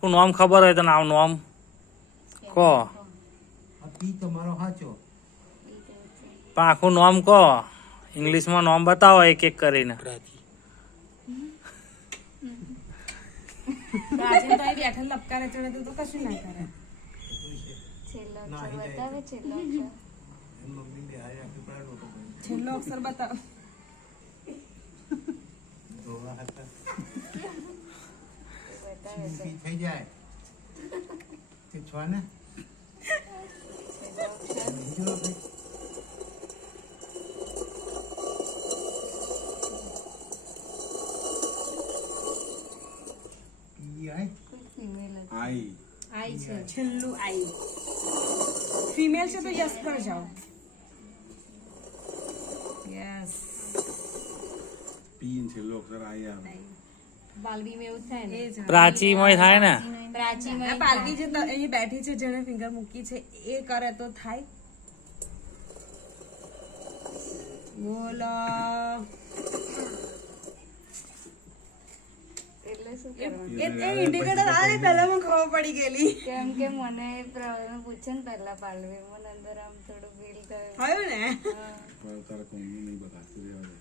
પાક્કું નામ ખબર હોય તો નામ કહો. પી તમારો સાચો. પાક્કું નામ કહો. ઇંગ્લિશમાં નામ બતાવો એક એક કરીને. પ્રાચીન તો અહીં બેઠા લપકારે ચડે તો કશું ના કરે. છેલ્લો અક્ષર બતાવ. થઈ જાય તે છ ને આઈ છે છેલ્લું આઈ. ફિમેલ છે તો યસ પર જાઓ. યસ. પી છેલ્લો અક્ષર આઈ આવે. બાલવી માં એવું થાય ને. પ્રાચીમાં થાય ને. પ્રાચી આ માં પાલવી જે અહીં બેઠી છે જેને ફિંગર મૂકી છે એ કરે તો થાય. બોલો. એટલે શું એ કરવાનું? ઇન્ડિકેટર આ પહેલા મને ખબર પડી ગયેલી. કેમ કે મને પૂછે ને પહેલા પાલવી મને અંદર આમ થોડું ફીલ થયું. થયું ને. હા. તારા કોઈને નહીં બતાવતું રહેવા દે.